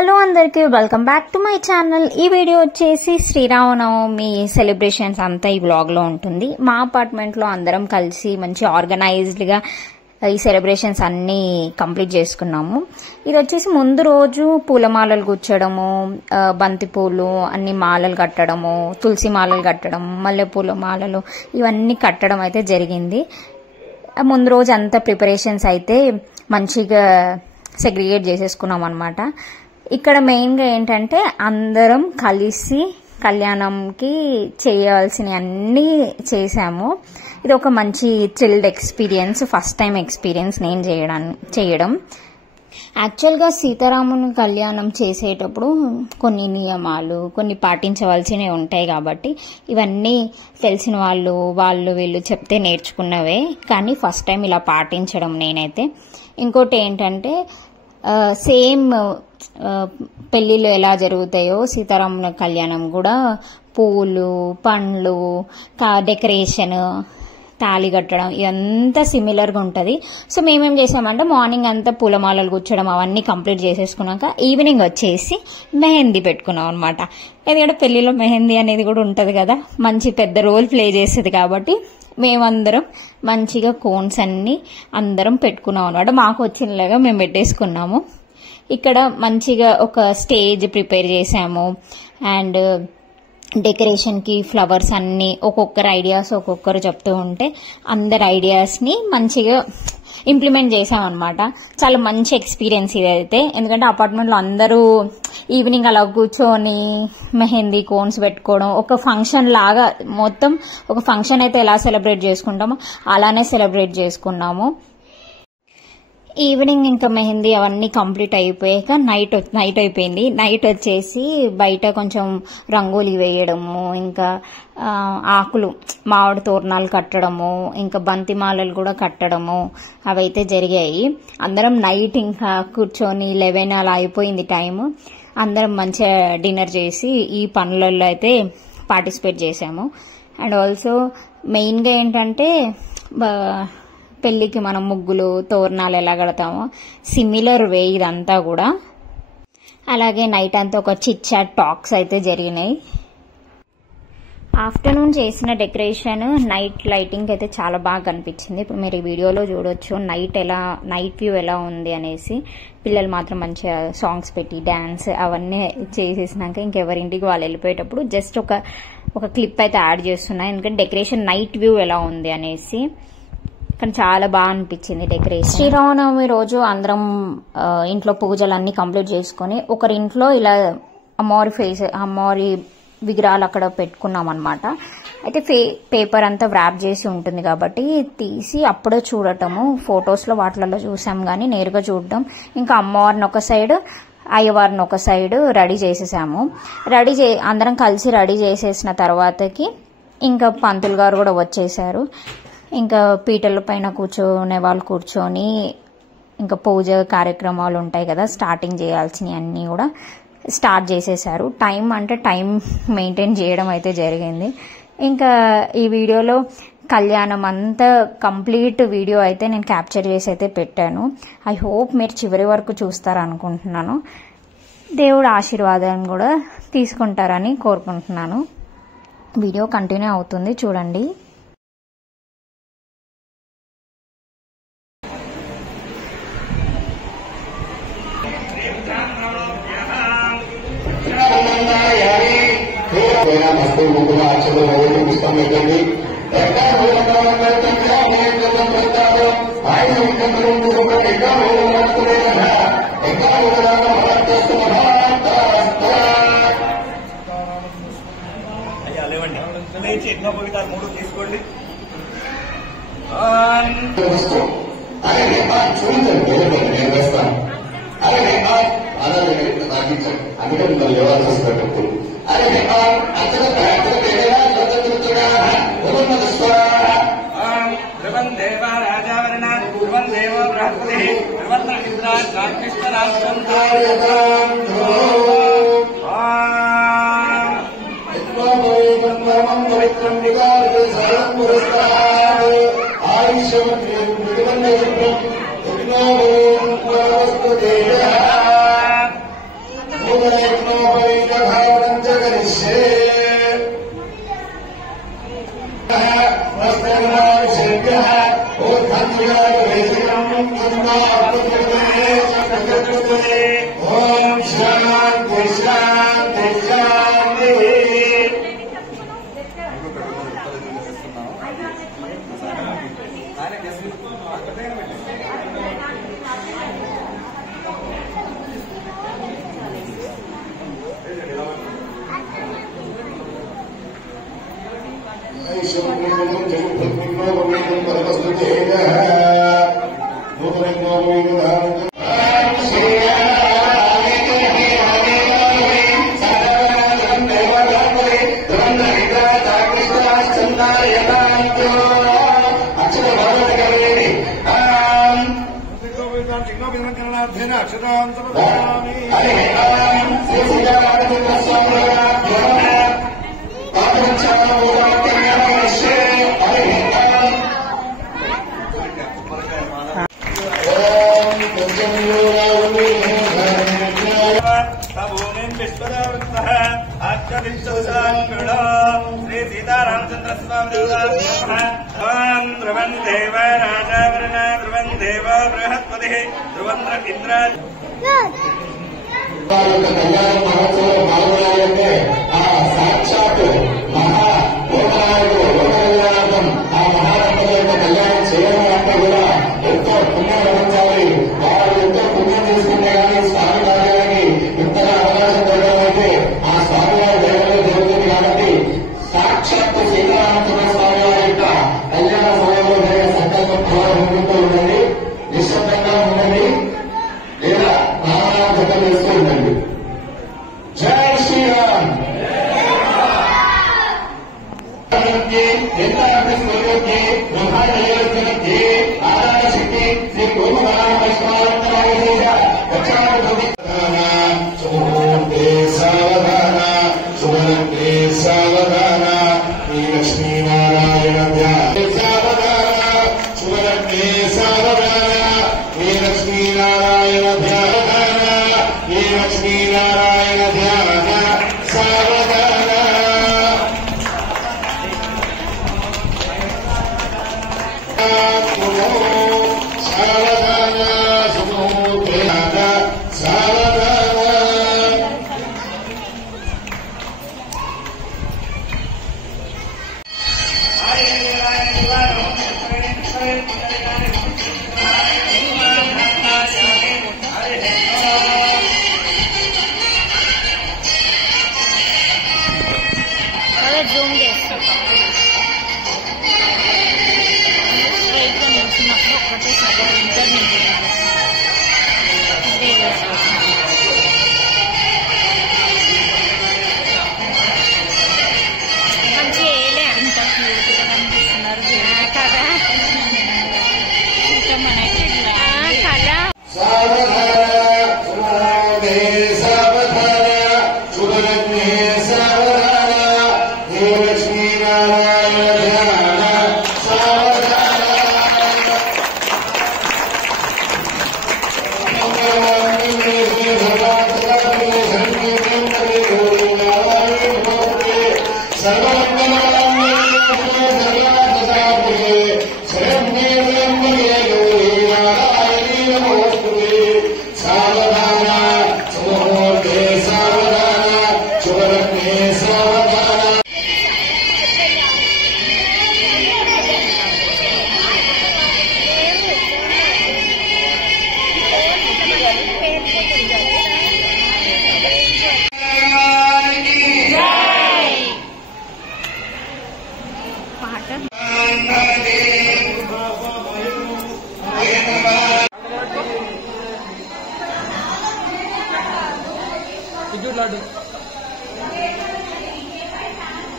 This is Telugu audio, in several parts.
హలో అందరికీ welcome back to my channel. ఈ వీడియో వచ్చేసి శ్రీరామనవమి సెలబ్రేషన్స్ అంతా ఈ బ్లాగ్ లో ఉంటుంది. మా అపార్ట్మెంట్ లో అందరం కలిసి మంచి ఆర్గనైజ్డ్ గా ఈ సెలబ్రేషన్స్ అన్ని కంప్లీట్ చేసుకున్నాము. ఇది వచ్చేసి ముందు రోజు పూలమాలలు గుచ్చడము, బంతి పూలు అన్ని మాలలు కట్టడము, తులసి మాలలు కట్టడం, మల్లెపూల మాలలు ఇవన్నీ కట్టడం అయితే జరిగింది. ముందు రోజు అంతా ప్రిపరేషన్స్ అయితే మంచిగా సెగ్రిగేట్ చేసేసుకున్నాం అన్నమాట. ఇక్కడ మెయిన్గా ఏంటంటే అందరం కలిసి కళ్యాణంకి చేయాల్సిన అన్నీ చేశాము. ఇది ఒక మంచి thrilled experience, first time experience నేను చేయడం. యాక్చువల్గా సీతారాముని కళ్యాణం చేసేటప్పుడు కొన్ని నియమాలు కొన్ని పాటించవలసినవి ఉంటాయి కాబట్టి ఇవన్నీ తెలిసిన వాళ్ళు వీళ్ళు చెప్తే నేర్చుకున్నవే, కానీ ఫస్ట్ టైం ఇలా పాటించడం నేనైతే. ఇంకోటి ఏంటంటే సేమ్ పెళ్లిలో ఎలా జరుగుతాయో సీతారాముల కళ్యాణం కూడా పూలు, పండ్లు, డెకరేషన్, తాళి కట్టడం ఇదంతా సిమిలర్గా ఉంటుంది. సో మేమేం చేసామంటే మార్నింగ్ అంతా పూలమాలలు గుచ్చడం అవన్నీ కంప్లీట్ చేసేసుకున్నాక ఈవినింగ్ వచ్చేసి మెహందీ పెట్టుకున్నాం అనమాట. ఎందుకంటే పెళ్లిలో మెహందీ అనేది కూడా ఉంటుంది కదా, మంచి పెద్ద రోల్ ప్లే చేస్తుంది కాబట్టి మేమందరం మంచిగా కోన్స్ అన్ని అందరం పెట్టుకున్నాం అనమాట. మాకు వచ్చినలాగా మేము పెట్టేసుకున్నాము. ఇక్కడ మంచిగా ఒక స్టేజ్ ప్రిపేర్ చేసాము అండ్ డెకరేషన్ కి ఫ్లవర్స్ అన్ని ఒక్కొక్కరు ఐడియాస్ ఒక్కొక్కరు చెప్తూ ఉంటే అందరి ఐడియాస్ ని మంచిగా ఇంప్లిమెంట్ చేసామన్నమాట. చాలా మంచి ఎక్స్పీరియన్స్ ఇదైతే. ఎందుకంటే అపార్ట్మెంట్ లో అందరూ ఈవినింగ్ అలా కూర్చొని మెహందీ కోన్స్ పెట్టుకోవడం, ఒక ఫంక్షన్ లాగా మొత్తం ఒక ఫంక్షన్ అయితే ఎలా సెలబ్రేట్ చేసుకుంటామో అలానే సెలబ్రేట్ చేసుకున్నాము. ఈవినింగ్ ఇంకా మెహందీ అవన్నీ కంప్లీట్ అయిపోయాక నైట్ అయిపోయింది. నైట్ వచ్చేసి బయట కొంచెం రంగోలీ వేయడము, ఇంకా ఆకులు మామిడి తోరణాలు కట్టడము, ఇంకా బంతి మాలలు కూడా కట్టడము అవైతే జరిగాయి. అందరం నైట్ ఇంకా కూర్చొని 11 అలా అయిపోయింది టైము. అందరం మంచిగా డిన్నర్ చేసి ఈ పనులలో అయితే పార్టిసిపేట్ చేసాము. అండ్ ఆల్సో మెయిన్గా ఏంటంటే పెళ్లికి మనం ముగ్గులు తోరణాలు ఎలా కడతామో సిమిలర్ వే ఇదంతా కూడా. అలాగే నైట్ అంతా ఒక చిట్ చాట్ టాక్స్ అయితే జరిగినాయి. ఆఫ్టర్నూన్ చేసిన డెకరేషన్ నైట్ లైటింగ్ అయితే చాలా బాగా కనిపించింది. ఇప్పుడు మీరు ఈ వీడియోలో చూడొచ్చు నైట్ వ్యూ ఎలా ఉంది అనేసి. పిల్లలు మాత్రం మంచిగా సాంగ్స్ పెట్టి డాన్స్ అవన్నీ చేసేసినాక ఇంకెవరింటికి వాళ్ళు వెళ్ళిపోయేటప్పుడు జస్ట్ ఒక క్లిప్ అయితే యాడ్ చేస్తున్నాయి, ఎందుకంటే డెకరేషన్ నైట్ వ్యూ ఎలా ఉంది అనేసి. కానీ చాలా బాగా అనిపించింది డెకరేషన్. శ్రీరామనవమి రోజు అందరం ఇంట్లో పూజలు అన్ని కంప్లీట్ చేసుకుని ఒకరింట్లో ఇలా అమ్మవారి విగ్రహాలు అక్కడ పెట్టుకున్నాం అనమాట. అయితే పేపర్ అంతా వ్రాప్ చేసి ఉంటుంది కాబట్టి తీసి అప్పుడే చూడటము, ఫొటోస్లో వాటిలలో చూసాం కానీ నేరుగా చూడటం. ఇంకా అమ్మవారిని ఒక సైడ్ అయ్యవారిని ఒక సైడ్ రెడీ చేసేసాము. అందరం కలిసి రెడీ చేసేసిన తర్వాతకి ఇంకా పంతులు గారు కూడా వచ్చేసారు. ఇంకా పీటల పైన కూర్చొనే వాళ్ళు కూర్చొని ఇంకా పూజ కార్యక్రమాలు ఉంటాయి కదా, స్టార్టింగ్ చేయాల్సినవి అన్నీ కూడా స్టార్ట్ చేసేసారు. టైం మెయింటైన్ చేయడం అయితే జరిగింది. ఇంకా ఈ వీడియోలో కళ్యాణం అంతా కంప్లీట్ వీడియో అయితే నేను క్యాప్చర్ చేసి అయితే పెట్టాను. ఐ హోప్ మీరు చివరి వరకు చూస్తారనుకుంటున్నాను. దేవుడు ఆశీర్వాదం కూడా తీసుకుంటారని కోరుకుంటున్నాను. వీడియో కంటిన్యూ అవుతుంది, చూడండి. తీసుకోండి. ఓం శాంతి శాంతి శాంతి. श्री सीतारामचंद्र स्वामी ध्रुवं देव राजावरण ध्रुवं देव बृहस्पति ध्रुवंद्र इंद्र కళ్యాణ మహోత్సవం పాల్గొనాలంటే ఆ సాక్షాత్ మహా కళ్యాణం ఆ మహారంభం యొక్క కళ్యాణం చేయడం అంటే కూడా ఎంతో పుణ్యం లభించాలి. వారు ఎంతో పుణ్యం చేసుకుంటే కానీ స్వామి కార్యానికి ఇంతగా అవకాశం జరగాలంటే ఆ స్వామి వారి దైవంలో జరుగుతుంది. కాబట్టి సాక్షాత్ సీతారామచంద్ర స్వామి వారి యొక్క కళ్యాణ సమయంలో జరిగే సంకల్పం ప్రారంభించుతూ ఉండండి. నిశ్శబ్దంగా ఉండండి లేదా నామనామ జపం చేస్తూ ఉండండి. జై శ్రీరామ్. ఆరాధశక్తి శ్రీ సావధాన సుభద్రే సావధాన శ్రీ లక్ష్మీనారాయణ సావధాన సుభద్రే సావధాన శ్రీ లక్ష్మీనారాయణ ధ్యాన శ్రీ లక్ష్మీనారాయణ ధ్యాన సావధాన సావధాన సుమోదేన సావధాన. జూమ్ చేస్తాం స్ట్రైట్గా నిల్చున్నప్పుడు ఒకటే సగం ఇంటర్ మంచి వేయలే అంత క్యూట్గా కనిపిస్తున్నారు కదా. ఇంకా మనకి కళ laddu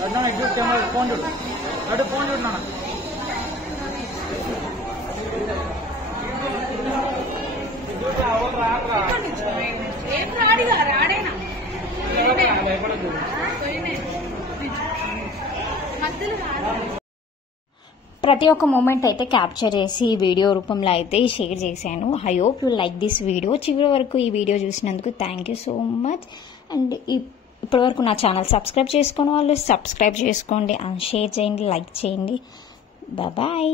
laddu exit camera phone చూడు లడ్డు ఫోన్ చూడు నాన్న ప్రతి ఒక్క మూమెంట్ అయితే క్యాప్చర్ చేసి వీడియో రూపంలో అయితే షేర్ చేశాను. I hope you like this video. చివరి వరకు ఈ వీడియో చూసినందుకు thank you so much. And ఇప్పటివరకు నా ఛానల్ సబ్స్క్రైబ్ చేసుకునే వాళ్ళు సబ్స్క్రైబ్ చేసుకోండి, అండ్ షేర్ చేయండి, లైక్ చేయండి. బాయ్.